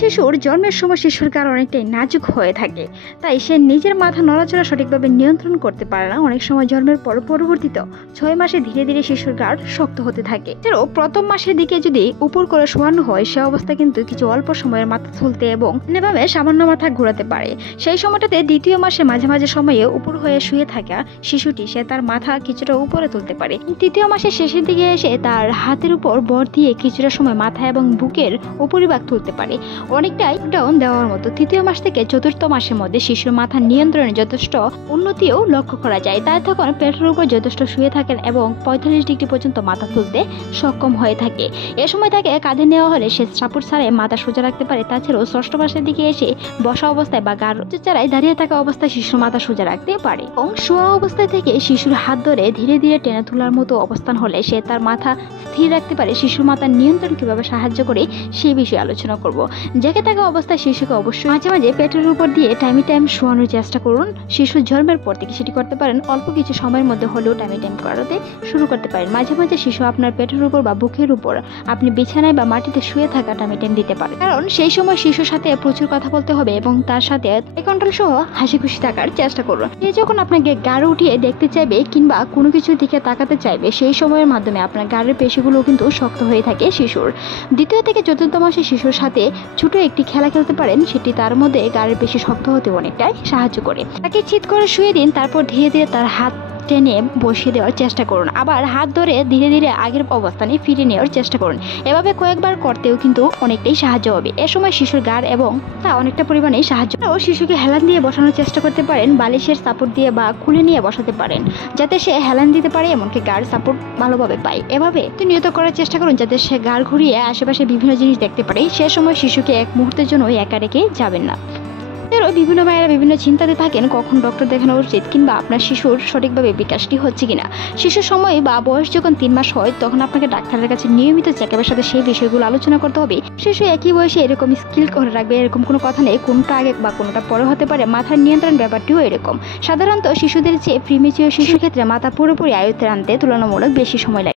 শিশুর জন্মের সময় শিশুর গাল অনেকটাই নাজুক হয়ে থাকে, তাই সে নিজের মাথা নড়াচড়া সঠিকভাবে নিয়ন্ত্রণ করতে পারে না। অনেক সময় জন্মের পর পরবর্তীতে 6 মাসে ধীরে ধীরে শিশুর গাল শক্ত হতে থাকে। এছাড়াও প্রথম মাসের দিকে যদি উপর করে শোয়ানো হয়, সে অবস্থা কিন্তু কিছু অল্প সময়ের মাথা তুলতে এবং এভাবে সামান্য মাথা ঘোরাতে পারে। সেই সময়টাতে দ্বিতীয় মাসে মাঝে মাঝে সময়ে উপর হয়ে শুয়ে থাকা শিশুটি সে তার মাথা কিছুটা উপরে তুলতে পারে। তৃতীয় মাসের শেষের দিকে এসে তার হাতের উপর ভর দিয়ে কিছুটা সময় মাথা এবং বুকের উপরিভাগ তুলতে পারে, অনেকটাই ডাউন দেওয়ার মতো। তৃতীয় মাস থেকে চতুর্থ মাসের মধ্যে শিশুর মাথা নিয়ন্ত্রণে যথেষ্ট উন্নতিও লক্ষ্য করা যায়। তাই তখন পেটের উপর যথেষ্ট শুয়ে থাকেন এবং 45 ডিগ্রি পর্যন্ত মাথা তুলতে সক্ষম হয়ে থাকে। এ সময় তাকে কাঁধে নেওয়া হলে সে সাপোর্ট ছাড়াই মাথা সোজা রাখতে পারে। তাছাড়াও ষষ্ঠ মাসের দিকে এসে বসা অবস্থায় বা গাড় ছাড়াই দাঁড়িয়ে থাকা অবস্থায় শিশুর মাথা সোজা রাখতে পারে এবং শোয়া অবস্থায় থেকে শিশুর হাত ধরে ধীরে ধীরে টেনে তোলার মতো অবস্থান হলে সে তার মাথা স্থির রাখতে পারে। শিশুর মাথার নিয়ন্ত্রণ কিভাবে সাহায্য করে সেই বিষয়ে আলোচনা করব। জেগে থাকা অবস্থায় শিশুকে অবশ্যই মাঝে মাঝে পেটের উপর দিয়ে টাইম শোয়ানোর চেষ্টা করুন। শিশুর জন্মের পর থেকে সেটি করতে পারেন। অল্প কিছু সময়ের মধ্যে হলেও টাইম করাতে শুরু করতে পারেন। মাঝে মাঝে শিশু আপনার পেটের উপর বা বুকের উপর আপনি বিছানায় বা মাটিতে শুয়ে থাকা টাইম দিতে পারেন, কারণ সেই সময় শিশুর সাথে প্রচুর কথা বলতে হবে এবং তার সাথে কন্ট্রোল সহ হাসি খুশি থাকার চেষ্টা করুন। সে যখন আপনাকে গাড়ি উঠিয়ে দেখতে চাইবে কিংবা কোনো কিছুর দিকে তাকাতে চাইবে, সেই সময়ের মাধ্যমে আপনার গাড়ির পেশিগুলো কিন্তু শক্ত হয়ে থাকে শিশুর। দ্বিতীয় থেকে চতুর্থ মাসে শিশুর সাথে ছোট একটি খেলা খেলতে পারেন, সেটি তার মধ্যে গাড়ির পেশি শক্ত হতে অনেকটাই সাহায্য করে। তাকে চিৎ করে শুয়ে দিন, তারপর ধীরে ধীরে তার হাত টেনে বসিয়ে দেওয়ার চেষ্টা করুন, আবার হাত ধরে ধীরে ধীরে আগের অবস্থানে ফিরিয়ে নেওয়ার চেষ্টা করুন। এভাবে কয়েকবার করতেও কিন্তু অনেকটাই সাহায্য হবে। এ সময় শিশুর গাড় এবং তা অনেকটা পরিমাণে সাহায্য। ও শিশুকে হেলান দিয়ে বসানোর চেষ্টা করতে পারেন, বালিশের সাপোর্ট দিয়ে বা খুলে নিয়ে বসাতে পারেন, যাতে সে হেলান দিতে পারে এমনকি গাড় সাপোর্ট ভালোভাবে পায়। এভাবে নিয়ত করার চেষ্টা করুন যাতে সে গাড় ঘুরিয়ে আশেপাশে বিভিন্ন জিনিস দেখতে পারে। সে সময় শিশুকে এক মুহূর্তের জন্য একা রেখে যাবেন না। বিভিন্ন মায়েরা বিভিন্ন চিন্তাতে থাকেন কখন ডক্টর দেখানো উচিত কিংবা আপনার শিশুর সঠিকভাবে বিকাশটি হচ্ছে কিনা। শিশুর সময় বা বয়স যখন 3 মাস হয়, তখন আপনাকে ডাক্তারের কাছে নিয়মিত চেকআপের সাথে সেই বিষয়গুলো আলোচনা করতে হবে। শিশু একই বয়সে এরকম স্কিল করে রাখবে এরকম কোনো কথা নেই, কোনটা আগে বা কোনটা পরে হতে পারে। মাথার নিয়ন্ত্রণ ব্যাপারটিও এরকম। সাধারণত শিশুদের চেয়ে প্রিমেচিওর শিশুর ক্ষেত্রে মাথা পুরোপুরি আয়ত্তে আনতে তুলনামূলক বেশি সময় লাগে।